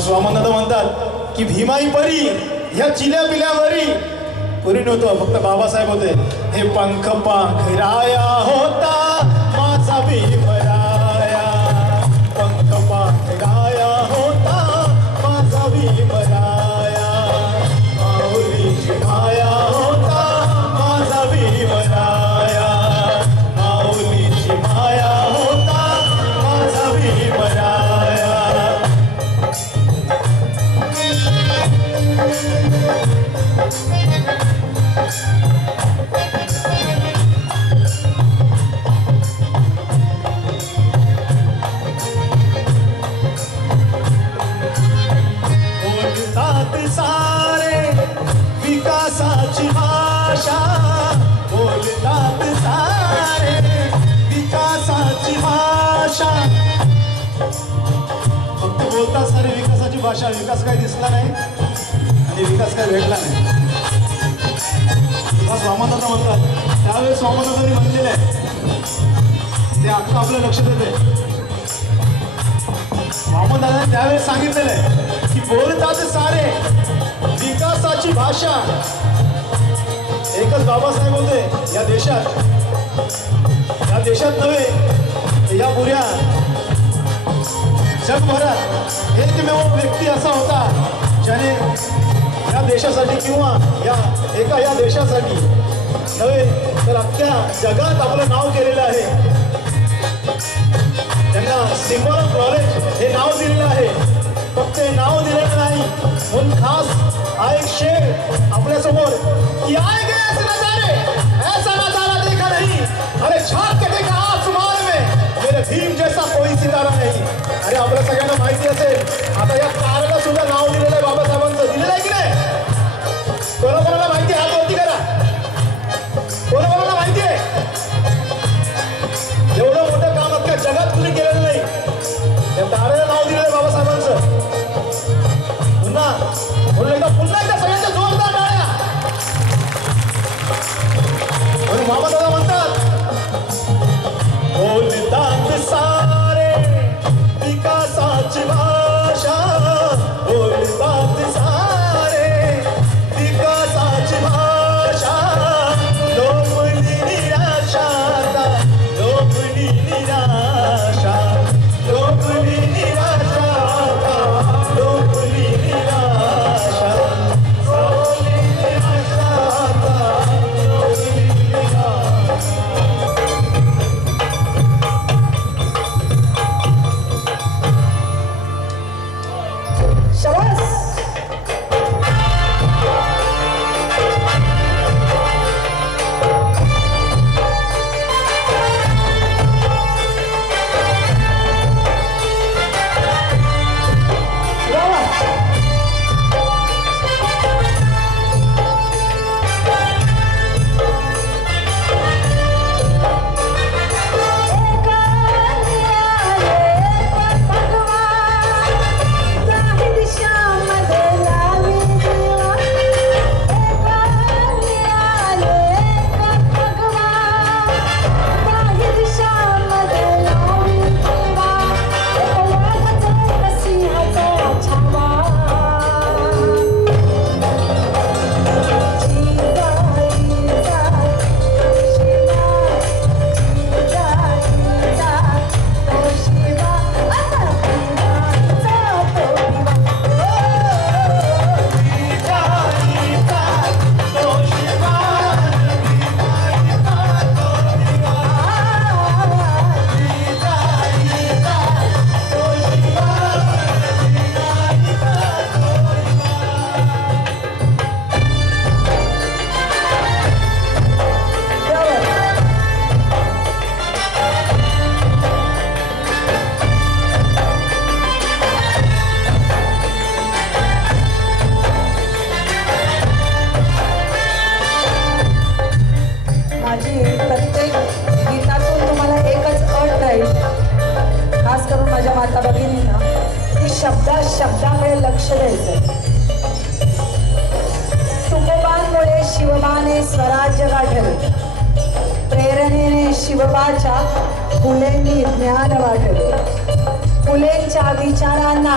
स्वामानंद म्हणतात की भीमाई परी ह्या चिल्या पिल्यावरी कोणी नव्हतं, फक्त बाबासाहेब होते. हे पंख पाखराया होता माझा भीमराया, पंख पाखराया होता माझा भीमराया, माऊलीची माया होता माझा भीमराया, माऊलीची माया होता माझा भीमराया. बोलतात सारे विकासाची भाषा, बोलतात सारे विकासाची भाषा. फक्त बोलतात सारे विकासाची भाषा, विकास काही दिसला नाही आणि विकास काही भेटला नाही. स्वामादादा म्हणतात त्यावेळेस स्वामादादांनी म्हणलेलं आहे ते आता आपल्या लक्षात येते. स्वामादादांनी त्यावेळेस सांगितलेलं आहे की बोलतात सारे विकासाची भाषा. एकच बाबासाहेब होते या देशात नव्हे या पुऱ्या जगभरात एकमेव व्यक्ती असा होता ज्याने या देशासाठी किंवा या देशासाठी नव्हे तर अख्ख्या जगात आपलं नाव केलेलं आहे. त्यांना सिम्बॉल ऑफ नॉलेज हे नाव दिलेलं आहे. फक्त हे नाव दिलेलं नाही म्हणून खास हा एक शेर आपल्यासमोर की आएंगे ऐसे नजारे ऐसा नजारा देखा नहीं, अरे झांक के देखा आसमान में मेरे भीम जैसा कोई सितारा नहीं. अरे आपल्या सगळ्यांना माहिती असेल आता या कारला सुद्धा नाव दिलेलं आहे बाबासाहेबांचं. दिलेलं आहे की नाही? कोणाकोणाला माहिती हात वरती करा. कोणाकोणाला माहिती आहे? एवढं मोठं काम अख्ख्या जगात कुणी केलेलं नाही. त्या तारेला नाव दिलेलं बाबासाहेबांचं. पुन्हा एकदा सगळ्यांच्या जोरदार टाळ्या. म्हणून मामादादा म्हणतात बोलतात सारे विकासाची भाषा, बोलतात सारे विकासाची भाषा. लोभली निराशा, लोभली निराशा, लोभली निराशा, लोभली निराशा, लोभली निराशा, लोभली निराशा. शब्दाकडे लक्ष द्यायचं. तुकोबांमुळे शिवबाने स्वराज्य गाठले, प्रेरणेने शिवबाच्या फुलेंनी ज्ञान वाटले. फुलेंच्या विचारांना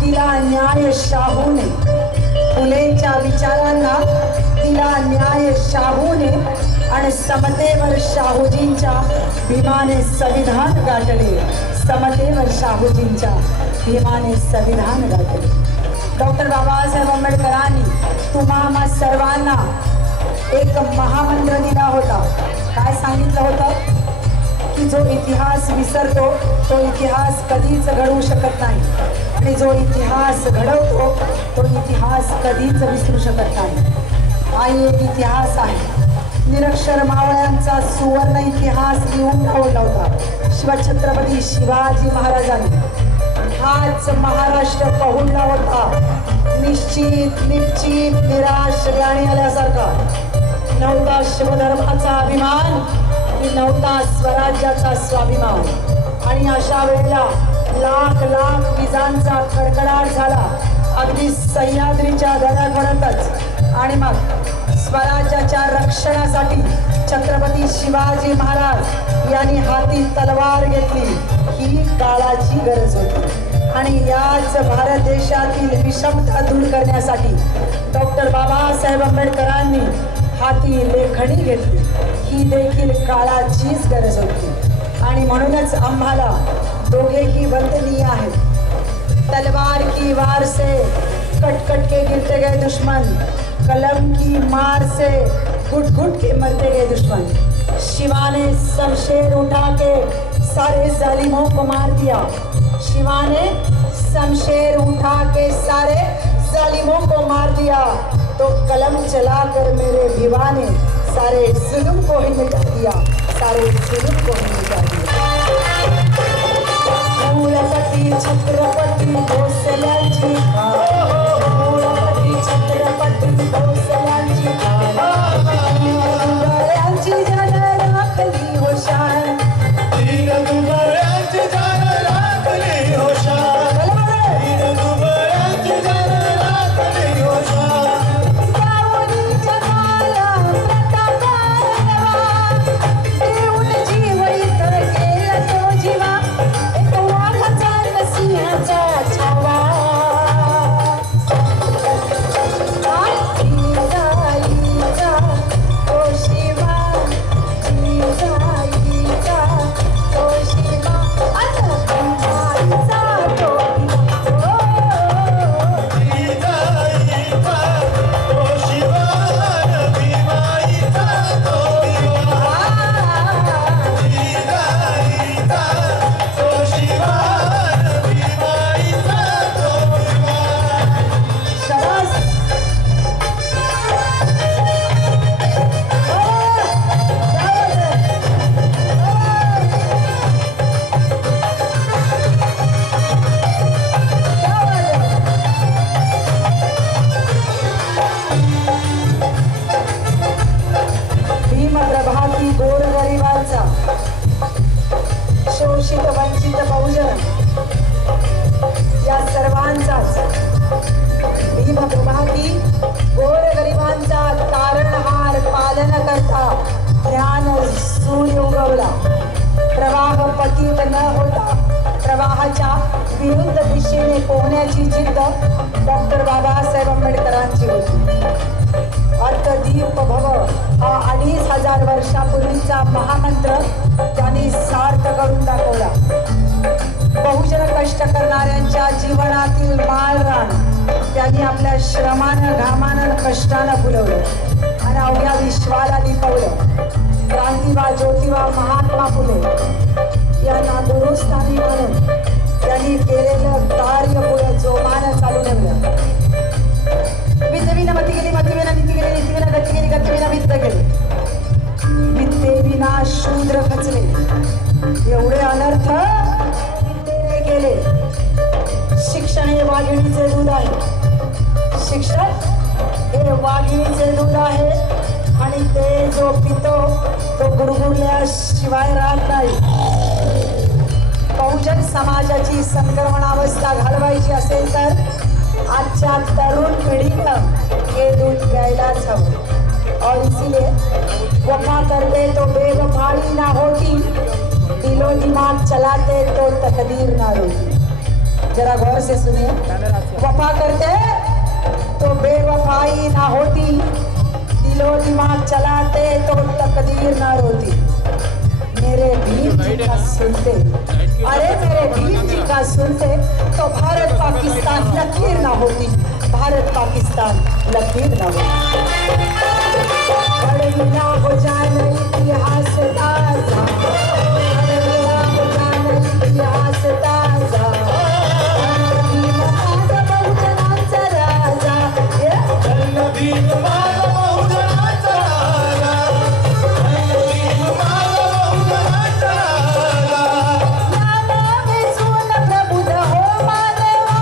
दिला न्याय शाहूने, फुलेंच्या विचारांना दिला न्याय शाहूने. आणि समतेवर शाहूजींच्या भीमाने संविधान गाठले, समतेवर शाहूजींच्या भीमाने संविधान गाठले. डॉक्टर बाबासाहेब आंबेडकरांनी तुम्हा सर्वांना एक महामंत्र दिला होता. काय सांगितलं होतं की जो इतिहास विसरतो तो इतिहास कधीच घडवू शकत नाही, आणि जो इतिहास घडवतो तो इतिहास कधीच विसरू शकत नाही. आई एक इतिहास आहे. निरक्षर मावळ्यांचा सुवर्ण इतिहास लिहून ठेवला होता शिवछत्रपती शिवाजी महाराजांनी. हाच महाराष्ट्र पाहुणला होता निश्चित खचित निश्चित निराश गाणी आल्यासारखा नव्हता शिवधर्माचा अभिमान की नव्हता स्वराज्याचा स्वाभिमान. आणि अशा वेळेला लाख लाख विजांचा कडकडाट झाला अगदी सह्याद्रीच्या गडापर्यंतच. आणि मग स्वराज्याच्या रक्षणासाठी छत्रपती शिवाजी महाराज यांनी हाती तलवार घेतली. ही काळाची गरज होती. आणि याच भारत देशातील विषमता दूर करण्यासाठी डॉक्टर बाबासाहेब आंबेडकरांनी हाती लेखणी घेतली. ही देखील काळाचीच गरज होती. आणि म्हणूनच आम्हाला दोघेही वंदनीय आहेत. तलवार की वार से कट कट के गिरते गए दुश्मन, कलम की मार से घुट घुट के मरते गए दुश्मन. शिवा ने शमशेर उठा के सारे जालिमों को मार दिया. शिवा ने शमशेर उठा के सारे जालिमों को मार दिया. तो कलम चलाकर मेरे भिवा ने सारे जुल्म को ही मिटा दिया. सारे जुल्म को ही मिटा दिया. मूलपती छत्रपती भोसल्यांची मूलपती छत्रपती भोसल्यांची दुबळ्यांची जान राखली हो शान. दुबळ्यांची जान राखली हो शान. दुबळ्यांची जान राखली हो शान. सावली जगाला प्रतापाला देऊन जीव इतर केला तो जीवा. एक वाघाचा न सिंहाचा छावा. जिजाईचा तो शिवा, जिजाईचा तो शिवा, आता जिजाईचा तो विवा. जिजाईचा तो शिवान, भीमाईचा तो विवा. जिजाईचा तो शिवान, भीमाईचा तो विवा. शाबास. भीमप्रभाती गोरगरिबांचा शोषित वंचित बहुजन या सर्वांचाच भीमप्रभाती गोरगरिबांचा तारणहार पालन करता ज्ञान सूर्य उगवला. प्रवाह पतित न होता प्रवाहाच्या विरुद्ध दिशेने पोहण्याची जिद्द डॉक्टर बाबासाहेब आंबेडकरांची होती. अर्थदीप भव हा 2500 वर्षापूर्वीचा महामंत्र त्यांनी सार्थ करून दाखवला. बहुजन कष्ट करणाऱ्यांच्या जीवनातील माळरान त्यांनी आपल्या श्रमानं घामानं कष्टानं फुलवलं आणि अवघ्या विश्वाला दिपवलं. क्रांतिबा ज्योतिबा महात्मा फुले यांना गुरुस्थानी म्हणून त्यांनी केलेलं कार्य पुढे जोमानं चालू ठेवलं. विद्येविना मती गेली, मतीविना नीती गेली, नीतीविना गती गेली, गतीविना विद्या गेली. विद्येविना शूद्र खचले. एवढे अनर्थ विद्येने केले. शिक्षण हे वाघिणीचे दूध आहे. शिक्षण हे वाघिणीचे दूध आहे आणि ते जो पितो तो गुरगुरल्याशिवाय राहत नाही. बहुजन समाजाची संक्रमणावस्था घालवायची असेल तर आजच्या तरुण पिढीनं हे दूध प्यायलाच हवं. और इसीलिए वफा करते तो बेवफाई ना होती, दिलो दिमाग चलाते तो तकदीर ना रोती. जरा गौर से सुनिए. वफा करते तो बेवफाई ना होती, दिलो दिमाग चलाते तो तकदीर ना रोती. मेरे भीम जी का सुनते, अरे मेरे भीम जी का सुनते तो भारत पाकिस्तान लकीर ना होती. भारत पाकिस्तान लकीर ना होती. अड़गिया हो जाए इतिहास ताजा, अड़गिया हो जाए इतिहास ताजा. भीम माझा बहुजनांचा राजा. भीम माझा बहुजनांचा राजा. भीम माझा बहुजनांचा राजा. नामे सुन प्रबुद्ध हो मानवा,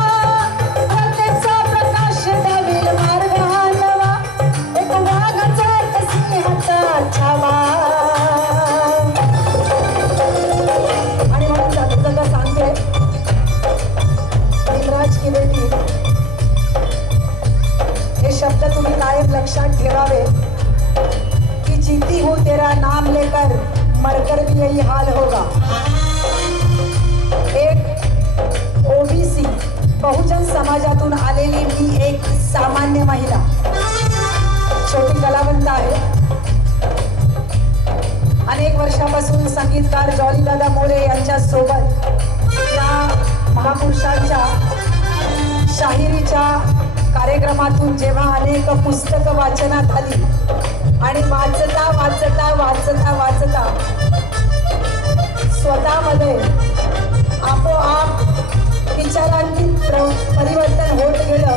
प्रत्येचा प्रकाश द्यावे लक्षात ठेवावे कि जीती हूँ तेरा नाम लेकर मरकर भी यही हाल होगा. एक ओबीसी बहुजन समाजातून आलेली मी एक सामान्य महिला, छोटी कलावंत आहे. अनेक वर्षापासून संगीतकार जॉलीदादा मोरे यांच्या सोबत या महापुरुषांच्या शाहिरीच्या कार्यक्रमातून जेव्हा अनेक पुस्तकं वाचनात आली आणि वाचता वाचता वाचता वाचता स्वतःमध्ये आपोआप विचारांकित परिवर्तन होत गेलं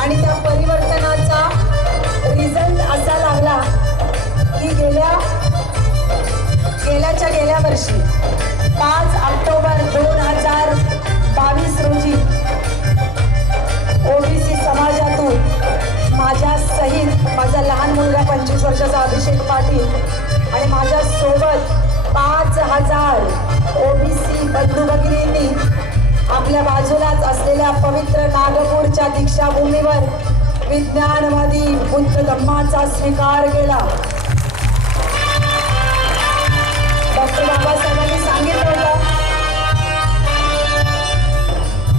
आणि त्या परिवर्तनाचा रिझल्ट असा लागला की गेल्या वर्षी 5 ऑक्टोबर 2022 रोजी ओबीसी समाजातून माझ्या सहित माझा लहान मुलगा 25 वर्षाचा अभिषेक पाटील आणि माझ्या सोबत 5000 ओबीसी बंधू भगिनींनी आपल्या बाजूलाच असलेल्या पवित्र नागपूरच्या दीक्षाभूमीवर विज्ञानवादी बुद्ध धम्माचा स्वीकार केला. डॉक्टर बाबासाहेबांनी सांगितलं होतं,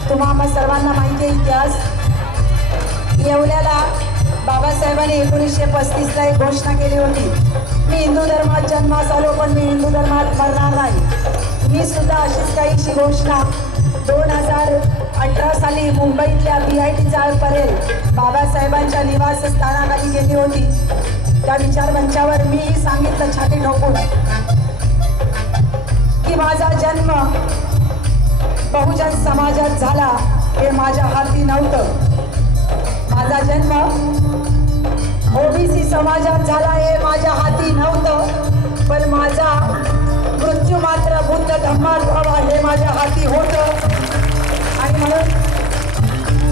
तुम्हा सर्वांना माहिती आहे इतिहास. येवल्याला बाबासाहेबांनी 1935ला एक घोषणा केली होती, मी हिंदू धर्मात जन्मास आलो पण मी हिंदू धर्मात मरणार नाही. मी सुद्धा अशीच काहीशी घोषणा 2018 साली मुंबईतल्या BIT चाळ परेल बाबासाहेबांच्या निवासस्थानाखाली केली होती. त्या विचारमंचावर मीही सांगितलं छाती ठोकून की माझा जन्म बहुजन समाजात झाला हे माझ्या हाती नव्हतं. माझा जन्म ओबीसी समाजात झाला हे माझ्या हाती नव्हतं, पण माझा मृत्यू मात्र बुद्ध धम्मात व्हावा हे माझ्या हाती होतं. आणि म्हणून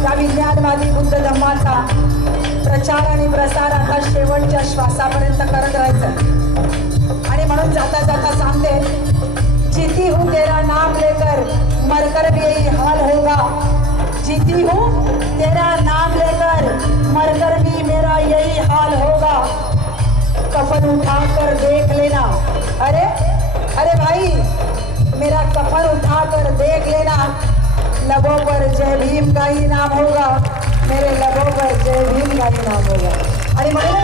त्या विज्ञानवादी बुद्ध धम्माचा प्रचार आणि प्रसार आता शेवटच्या श्वासापर्यंत करत राहायचं. आणि म्हणून जाता जाता सांगते, जीती हूँ तेरा नाम लेकर मरकर भी यही हाल होगा. जीती हूँ तेरा नाम लेकर मरकर भी मेरा यही हाल होगा. कफन उठाकर देख लेना, अरे अरे भाई मेरा कफन उठाकर देख लेना. लबों पर जय भीम का ही नाम होगा, मेरे लबों पर जय भीम का ही नाम होगा. आणि म्हणून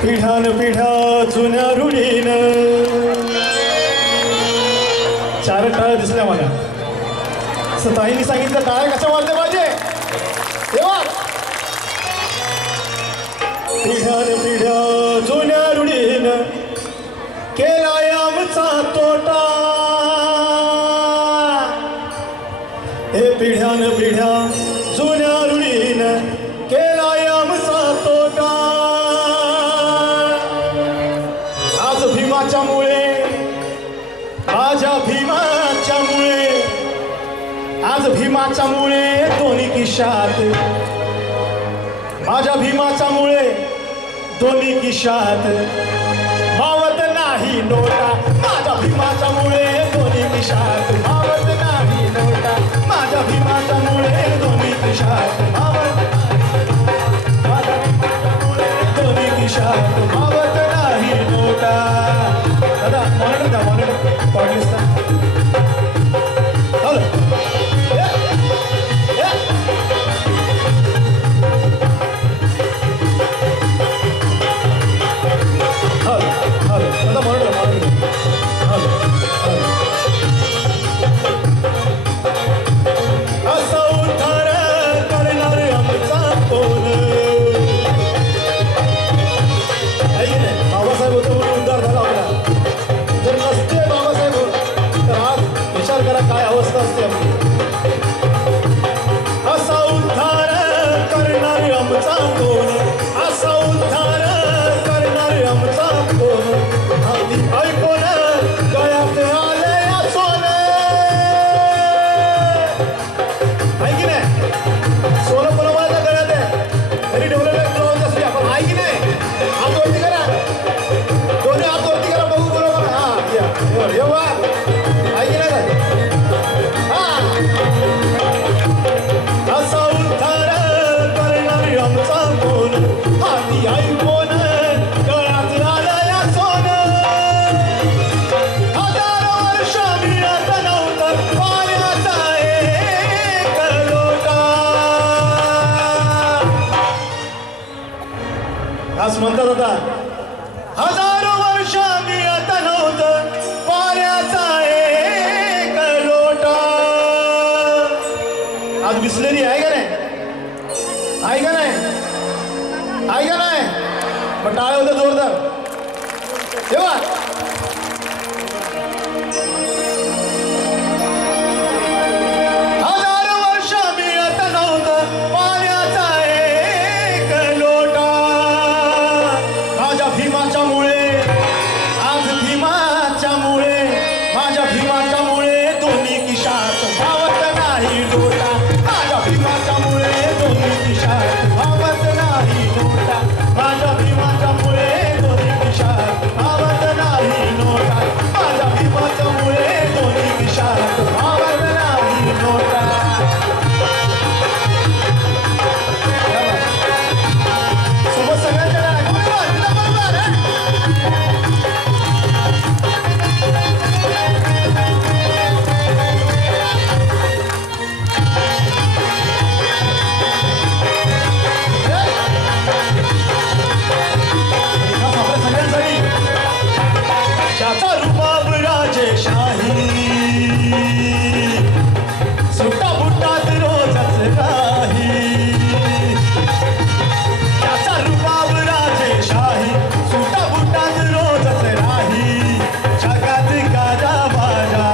पिढ्यान पिढ्या जुन्या रूढीन. 4 टाळ दिसल्या मला. ताईंनी सांगितलं टाळ कशा वाजले पाहिजे तेव्हा. पिढ्यान पिढ्या जुन्या रूढीन केलाय आमचा तोटा. हे पिढ्यान पिढ्या जुन्या रूढीन केलाय आमचा तोटा. माझ्या भीमाच्यामुळे आज भीमाच्यामुळे दोन्ही खिशात माझ्या भीमाच्यामुळे दोन्ही खिशात मावत नाही नोटा माझ्या भीमाच्यामुळे दोन्ही खिशात मावत नाही नोटा माझ्या भीमाच्यामुळे दोन्ही खिशात मावत माझ्या भीमाच्यामुळे दोन्ही खिशात मावत नाही नोटा दादा मॉनिटर द्या मॉनिटर पॉडलिस्ट आज म्हणतात आता हजारो वर्ष मिळत नव्हतं पाण्याचा एक लोटा आज बिसलेरी आहे का नाही आहे का नाही आहे का नाही पण टाळ्या होत्या जोरदार तेव्हा हजारो वर्ष मिळत नव्हतं पाण्याचा एक लोटा माझ्या भीमाच्यामुळे आज भीमाच्यामुळे माझ्या भीमाच्यामुळे दोन्ही खिशात भावत नाही लोटा माझ्या भीमाच्यामुळे दोन्ही खिशात भावत नाही लोटा माझ्या भीमाच्यामुळे दोन्ही खिशात भावत नाही लोटा माझ्या भीमाच्यामुळे दोन्ही खिशात भावत नाही लोटा सोबत सगळ्यांच्या ज्याचा रुबाब राजेशाही सुट्टा बुट्टात रोजच राही ज्याचा रुबाब राजेशाही सुट्टा बुट्टात रोजच राही जगात गाजा बाजा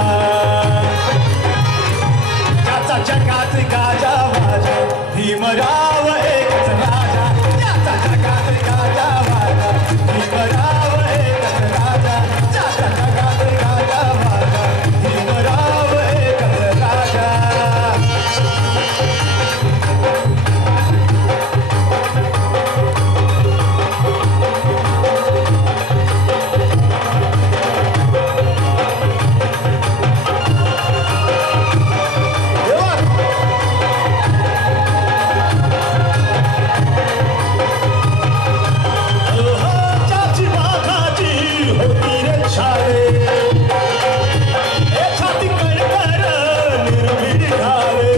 ज्याचा जगात गाजा बाजा भीमराव एकच राजा ज्याचा जगात गाजा बाजा भीमराव एकच राजा ज्याचा जगात गाजा बाजा भीमराव एकच राजा चाची बाघाची होती रे छाले ए छाती कणकर निर्भीड घाले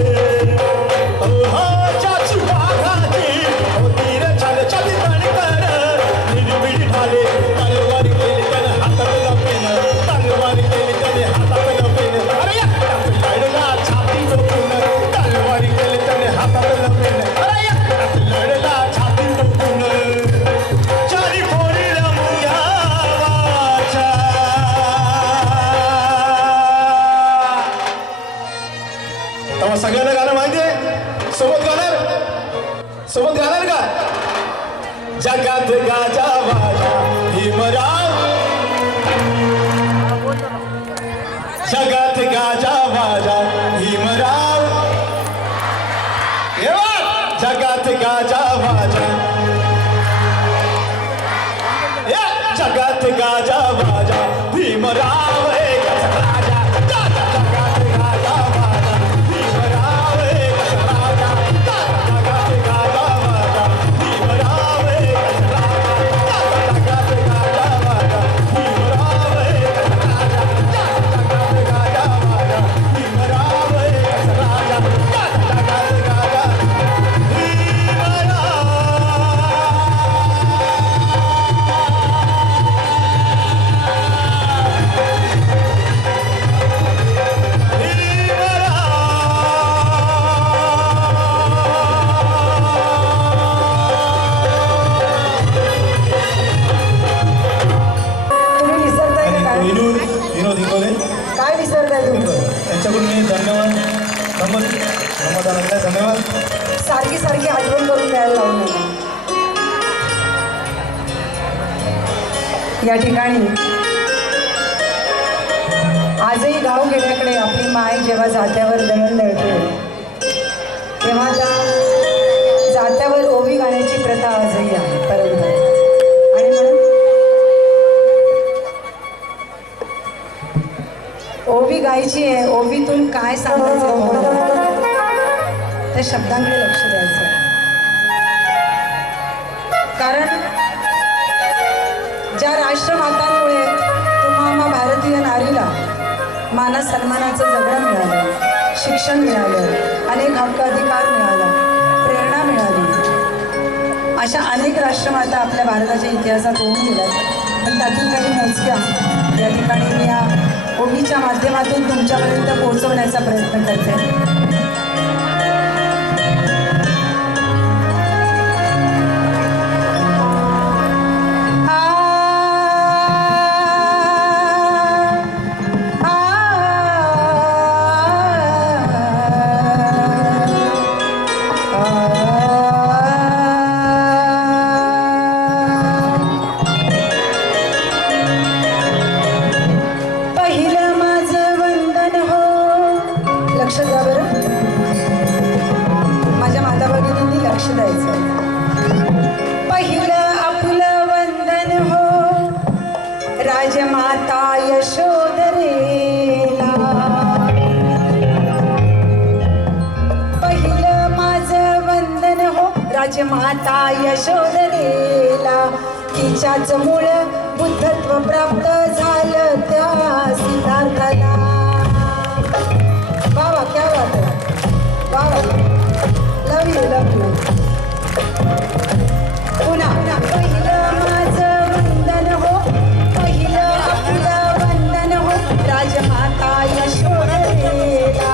चाची बाघाची होती रे छाले छाती कणकर निर्भीड ढाले तलवार केली त्याने हातात लपेन तलवार केली त्याने हातात लपेन अरे लढला छाती टोकून तलवार केली त्याने हातात लपेन अरे लढला छाती टोकून चारी फोडीला मुंग्या वाचा तेव्हा सगळ्यांना गाणं माहितीये सोबत गाणार का जगात गाजा वाजा भीमराव जगात गाजा वाजा भीमराव जगात गाजा वाजा जगात गाजा वाजा भीमराव एकच राजा जगात गाजा वाजा भीमराव एकच राजा जगात गाजा वाजा भीमराव एकच राजा जगात गाजा वाजा भीमराव एकच राजा जगात गाजा वाजा भीमराव एकच राजा जगात गाजा तुम्ही विसरताय का काय? विनोद इंगोले काय विसरताय तुम्ही? त्यांच्याकडून मी धन्यवाद धन्यवाद सारखी सारखी आठवण करून द्यायला लावून नका. या ठिकाणी आजही गाव गेल्याकडे आपली माय जेव्हा जात्यावर दळण दळते तेव्हा त्या जात्यावर ओवी गाण्याची प्रथा आजही आहे परंपरा. आणि म्हणून ओवी गायची आहे. ओवीतून काय सांगायचं म्हणून त्या शब्दांकडे लक्ष द्यायचं. कारण ज्या राष्ट्रमातांमुळे तुम्हा भारतीय नारीला मान सन्मानाचं जगणं मिळालं, शिक्षण मिळालं, अनेक हक्क अधिकार मिळाला, प्रेरणा मिळाली, अशा अनेक राष्ट्रमाता आपल्या भारताच्या इतिहासात होऊन गेल्यात. पण त्यातील काही मोजक्या या ठिकाणी मी या ओवीच्या माध्यमातून तुमच्यापर्यंत पोहोचवण्याचा प्रयत्न करते. लक्ष द्या बरं, माझ्या माता भगिनींनी लक्ष द्यायचं. पहिलं आपलं वंदन हो राजमाता यशोधरेला. पहिलं माझं वंदन हो राजमाता यशोधरेला. तिच्याच मुळे बुद्धत्व प्राप्त झालं त्या सिद्धार्थाला. वाह क्या बात है, वाह लव यू लव यू. पुन्हा पहिलं माझं वंदन हो, पहिलं आपलं वंदन हो राजमाता यशोधरेला.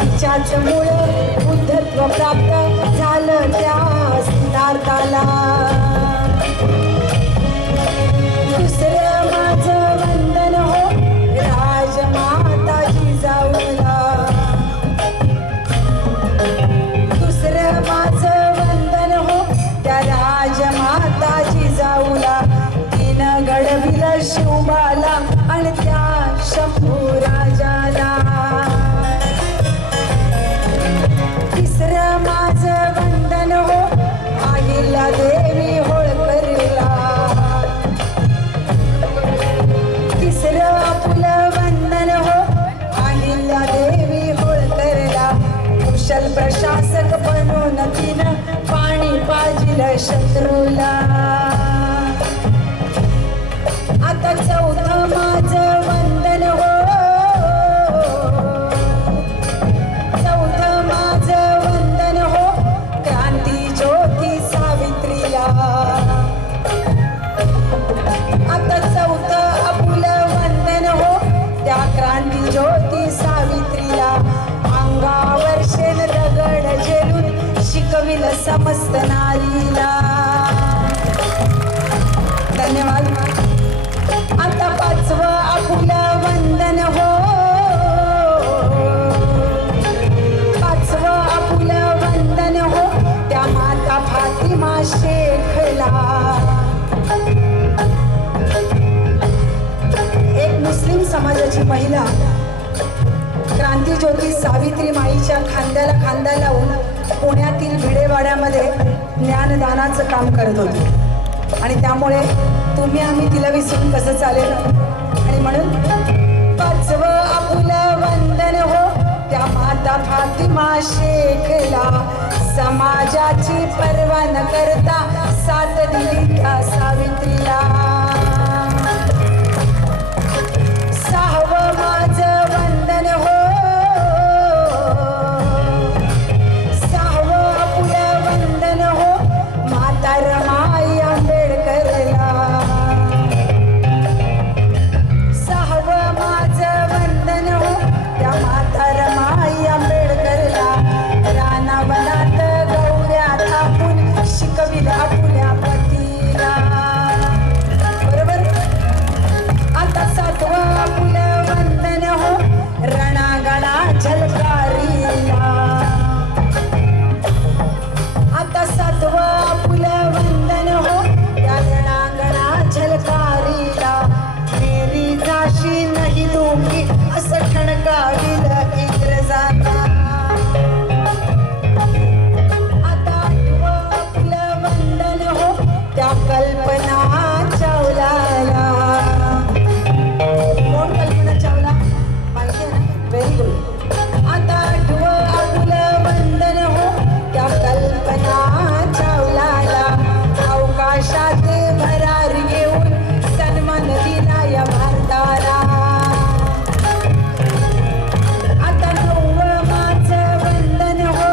तिच्याच मुळे बुद्धत्व प्राप्त झालं त्या सिद्धार्थाला. दुसरं माझं वंदन हो राजमाता जिजाऊला. दुसरं माझं वंदन हो त्या राजमाता जिजाऊला. तिनं घडविलं शिवबाला आणि त्या शंभू राजाला. तिसरं माझं वंदन हो अहिल्या देवी होळकरला. तिसरं आपलं वंदन हो अहिल्या देवी होळकरला. कुशल प्रशासक बनून तिनं पाणी पाजिलं शत्रूला. आता चौथं माझं वंदन हो, चौथं माझं वंदन हो क्रांती ज्योती सावित्रीला. आता चौथं आपलं वंदन हो त्या क्रांती ज्योती सावित्रीला. अंगावर शेण दगड झेलून शिकविलं समस्त नारीला. धन्यवाद. आता पाचवं आपलं वंदन हो, पाचवं आपलं वंदन हो त्या माता फातिमा शेखला. एक मुस्लिम समाजाची महिला क्रांतीज्योती सावित्री माईच्या खांद्याला खांदा लावून पुण्यातील भिडेवाड्यामध्ये ज्ञानदानाचं काम करत होती आणि त्यामुळे तुम्ही आम्ही तिला विसरून कसं चालेल. आणि म्हणून पाचवं आपुलं वंदन हो त्या माता फातिमा शेखला, समाजाची पर्वा न करता साथ दिली त्या सावित्रीला. सहावं माझं वंदन हो, सहावं आपुलं वंदन हो माता रमाई आंबेडकरला. सहावं माझं वंदन हो त्या माता रमाई आंबेडकरला. रानावनात गौऱ्या थापून शिकविल्या आपल्या पतीला. बरोबर. आता सातवं आपलं वंदन हो रणागणा झलकारीला. आता सातवं आपलं वंदन हो त्या रणागणा झलकारीला. मेरी जाशी नाही दोघी असं ठणकाविल इंग्रजांना. आता आठवं आपलं वंदन हो त्या कल्पना चावलाला. कोण कल्पना चावला माहिती आहे ना? Very good. आता आठवं आपलं वंदन हो त्या कल्पना चावलाला. अवकाशात भरार घेऊन सन्मान दिला या भारताला. आता नववं माझं वंदन हो,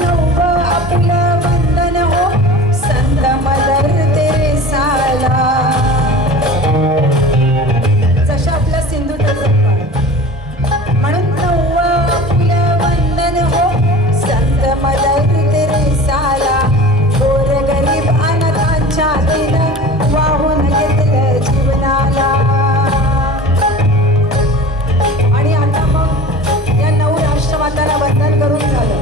नववं आपलं वंदन हो संत मदर तेरेसाला. जशा आपला सिंधुताईचा काळ. म्हणून नववं आपलं वंदन हो संत मदर तेरेसाला. गोरगरीब अनाथांच्या तिनं वाहून घेतलं जीवनाला. आणि आता मग या 9 राष्ट्रमातांना वंदन करून झालं.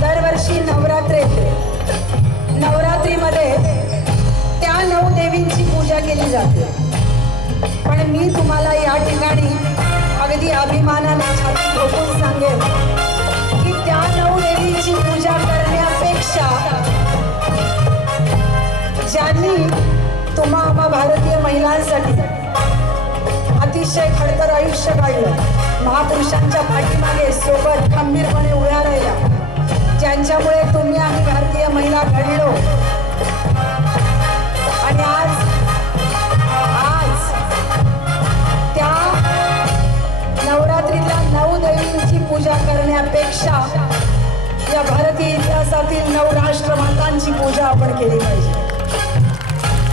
दरवर्षी नवरात्र येते. नवरात्रीमध्ये त्या 9 देवींची पूजा केली जाते. पण मी तुम्हाला या ठिकाणी अगदी अभिमानाने छाती ठोकून सांगेन की त्या 9 देवींची पूजा करण्यापेक्षा ज्यांनी तुम्हा आम्हा भारतीय महिलांसाठी अतिशय खडतर आयुष्य काढलं, महापुरुषांच्या पाठीमागे सोबत खंबीरपणे उभ्या राहिल्या, ज्यांच्यामुळे तुम्ही आम्ही भारतीय महिला घडलो. आणि आज त्या नवरात्रीतल्या 9 देवींची पूजा करण्यापेक्षा या भारतीय इतिहासातील 9 राष्ट्रमातांची पूजा आपण केली पाहिजे.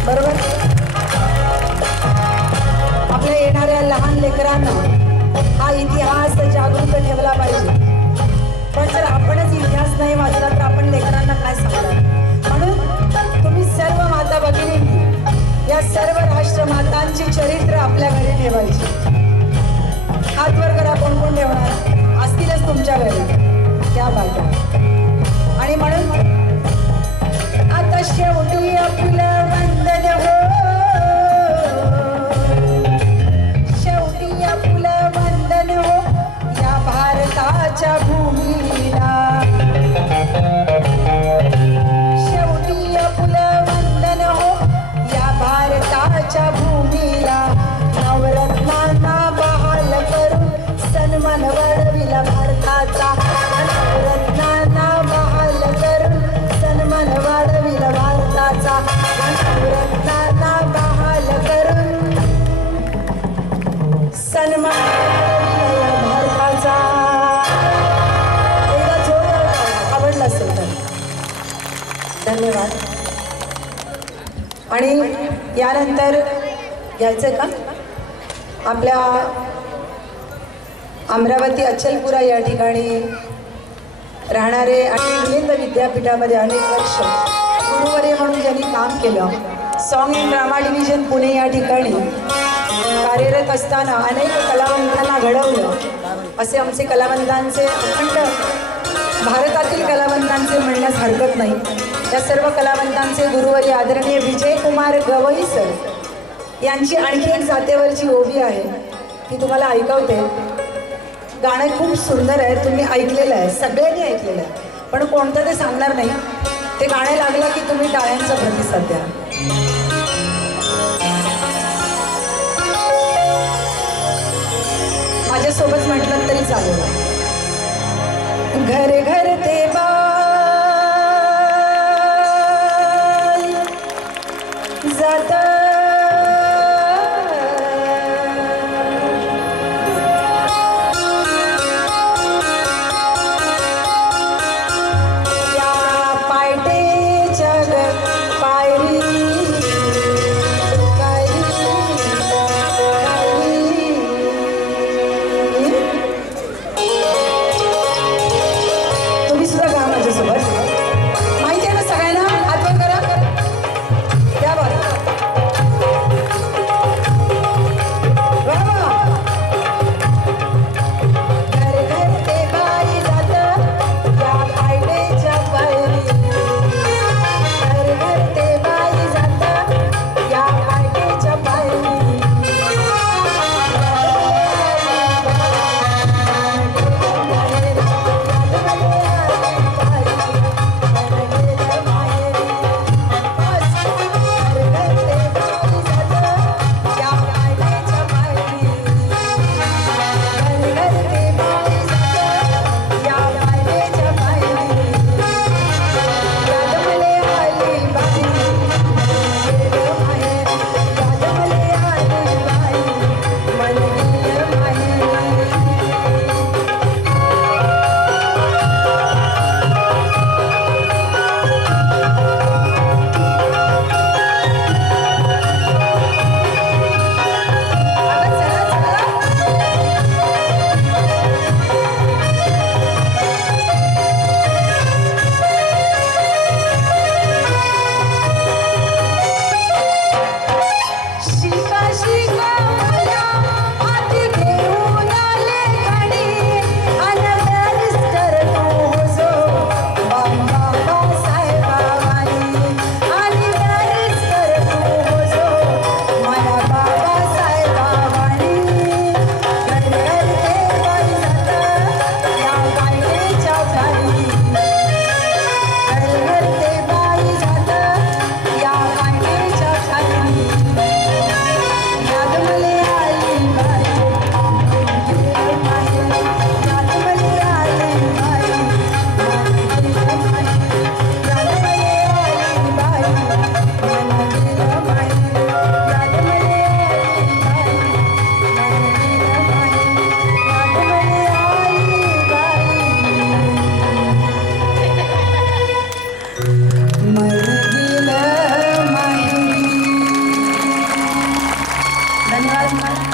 बरोबर. आपल्या येणाऱ्या लहान लेकरांना हा इतिहास जागरूक ठेवला पाहिजे. पण जर आपणच इतिहास नाही वाचला तर आपण लेकरांना काय सांगणार. म्हणून तुम्ही सर्व माता भगिनींनी या सर्व राष्ट्रमातांची चरित्र आपल्या घरी ठेवायची. हात वर करा. कोण कोण ठेवणार असतीलच तुमच्या घरी त्या बाजू. आणि म्हणून आता शेवटी आपलं वंदन हो, शेवटी आपलं वंदन हो या भारताच्या भूमीला. शेवटी आपलं वंदन हो या भारताच्या भूमीला. नवरत्नांना बहाल करून सन्मान वाढविला भारताचा. नवरत्नांना बहाल करून सन्मान वाढविला भारताचा. नवरत्नांना बहाल करून सन्मान वाढविला भारताचा. एकदा जोरदार आवडला असेल तर धन्यवाद. आणि यानंतर घ्यायचं का आपल्या अमरावती अचलपुरा या ठिकाणी राहणारे आणि मिलिंद विद्यापीठामध्ये अनेक वर्ष गुरुवर्य म्हणून ज्यांनी काम केलं. Song and drama division Pune या ठिकाणी कार्यरत असताना अनेक कलावंतांना घडवलं. असे आमचे कलावंतांचे अखंड भारतातील कलावंतांचे म्हणण्यास हरकत नाही. या सर्व कलावंतांचे गुरुवारी आदरणीय विजयकुमार गवई सर यांची आणखी एक जातेवरची ओवी आहे, ती तुम्हाला ऐकवते. गाणं खूप सुंदर आहे, तुम्ही ऐकलेलं आहे, सगळ्यांनी ऐकलेलं आहे, पण कोणतं ते सांगणार नाही. ते गाणं लागलं की तुम्ही टाळ्यांचा प्रतिसाद द्या. माझ्यासोबत म्हटलं तरी चालेल. घर घर ते बाई जात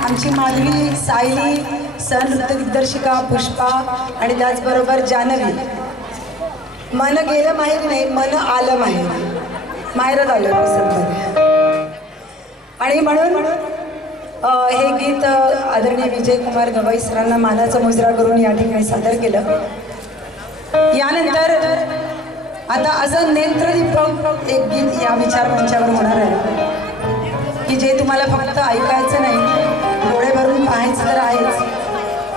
आमची माधवी, सायली, सहनृत्य दिग्दर्शिका पुष्पा आणि त्याचबरोबर जानवी. मन गेलं माहेर नाही, मन आलं माहेर, माहेरात आलं संत. आणि म्हणून हे गीत आदरणीय विजयकुमार गवई सरांना मानाचा मुजरा करून या ठिकाणी सादर केलं. यानंतर आता असं नेत्रदीपक एक गीत या विचार मंचावर होणार आहे की जे तुम्हाला फक्त ऐकायचं नाही, डोळे भरून पाहायचं तर आहेच,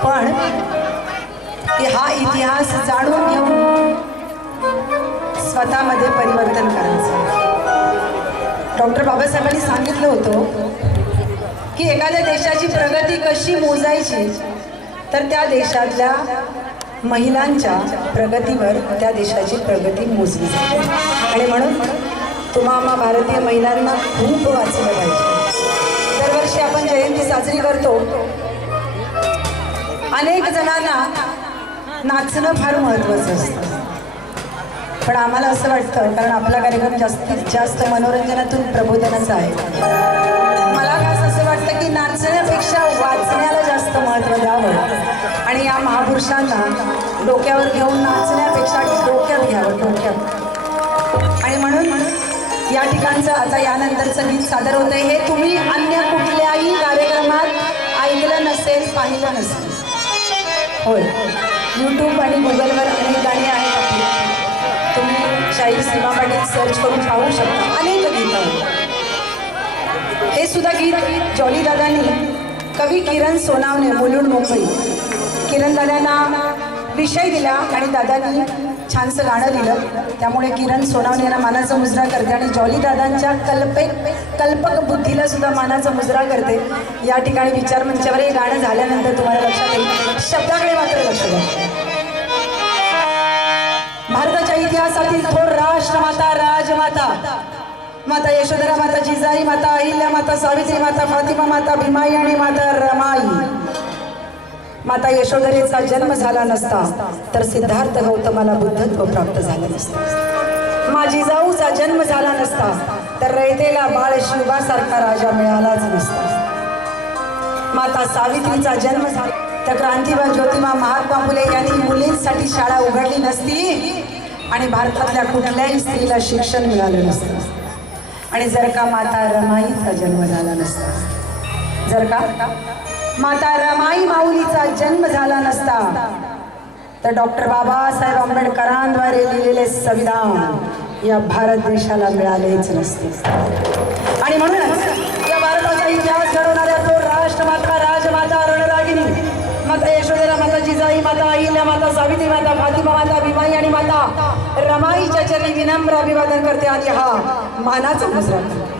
पण की हा इतिहास जाणून घेऊन स्वतःमध्ये परिवर्तन करायचं. डॉक्टर बाबासाहेबांनी सांगितलं होतं की एखाद्या देशाची प्रगती कशी मोजायची, तर त्या देशातल्या महिलांच्या प्रगतीवर त्या देशाची प्रगती मोजली जाते. आणि म्हणून तुम्हा आम्हा भारतीय महिलांना खूप वाचलं पाहिजे. दरवर्षी आपण जयंती साजरी करतो. अनेक जणांना नाचणं फार महत्त्वाचं असतं, पण आम्हाला असं वाटतं, कारण आपला कार्यक्रम जास्तीत जास्त मनोरंजनातून प्रबोधनाचा आहे, मला असं वाटतं की नाचण्यापेक्षा वाचण्याला जास्त महत्त्व द्यावं आणि या महापुरुषांना डोक्यावर घेऊन नाचण्यापेक्षा डोक्यात घ्यावं, डोक्यात. आणि म्हणून या ठिकाणचं आता यानंतरचं गीत सादर होतं आहे. हे तुम्ही अन्य कुठल्याही कार्यक्रमात ऐकलं नसेल, पाहिलं नसेल. होय, यूट्यूब आणि गुगलवर अनेक गाणी आहेत आपली. तुम्ही काही सीमा पाटील सर्च करून पाहू शकता. अनेक गीत. हे सुद्धा गीत जॉली दादांनी कवी किरण सोनावणे मुलुंड मुंबई किरण दादांना विषय दिला आणि दादांनी छानसं गाणं दिलं. त्यामुळे किरण सोनावणे यांना मानाचा मुजरा करते आणि जॉली दादांच्या कल्पक बुद्धीला सुद्धा मानाचा मुजरा करते. या ठिकाणी विचार मंचावर हे गाणं झाल्यानंतर तुम्हाला लक्षात येईल. शब्दाकडे मात्र लक्ष द्या. भारताच्या इतिहासातील थोर राष्ट्रमाता राजमाता माता यशोधरा, माता जिजाई, माता अहिल्या, माता सावित्री, माता फातिमा, माता भीमाई आणि माता रमाई. माता यशोधरेचा जन्म झाला नसता तर सिद्धार्थ गौतमाला बुद्धत्व प्राप्त झालं नसतं. माझी जिजाऊचा जन्म झाला नसता तर रयतेला बाळ शिवासारखा राजा मिळालाच नसता. माता सावित्रीचा जन्म झाला तर क्रांतिबा ज्योतिबा महात्मा फुले यांनी मुलींसाठी शाळा उघडली नसती आणि भारतातल्या कुठल्याही स्त्रीला शिक्षण मिळालं नसतं. आणि जर का माता रमाईचा जन्म झाला नसता, जर का माता रमाई माऊलीचा जन्म झाला नसता तर डॉक्टर बाबासाहेब आंबेडकरांद्वारे लिहिलेले संविधान या भारत देशाला मिळालेच नसते. आणि म्हणूनच या भारताचा इतिहास घडवणाऱ्या तो राष्ट्रमाता राजमाता रणरागिणी माता यशोधरा, माता जिजाई, माता अहिल्या, माता सावित्री, माता फातिमा, माता भीमाई आणि माता रमाईच्या चरणी विनम्र अभिवादन करते आणि हा मानाचा मुजरा करते.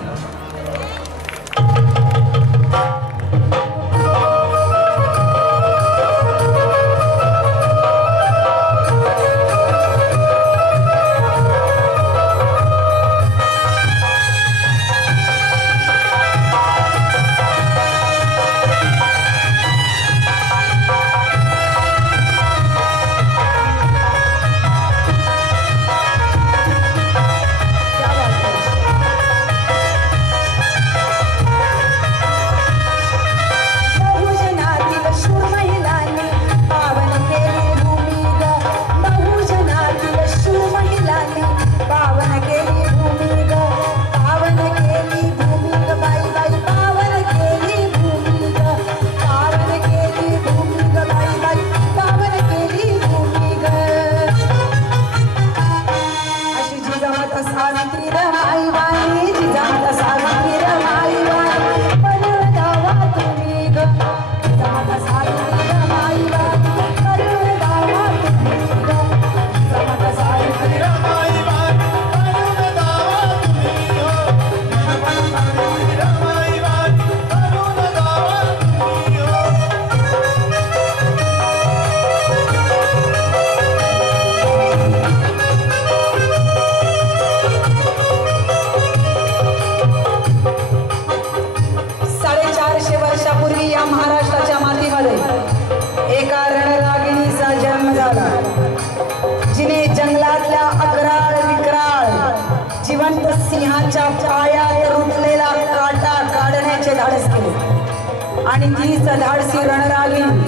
सिंहाच्या पायात रुतलेला काटा काढण्याचे धाडस केले आणि तीच धाडसी रणरागिणी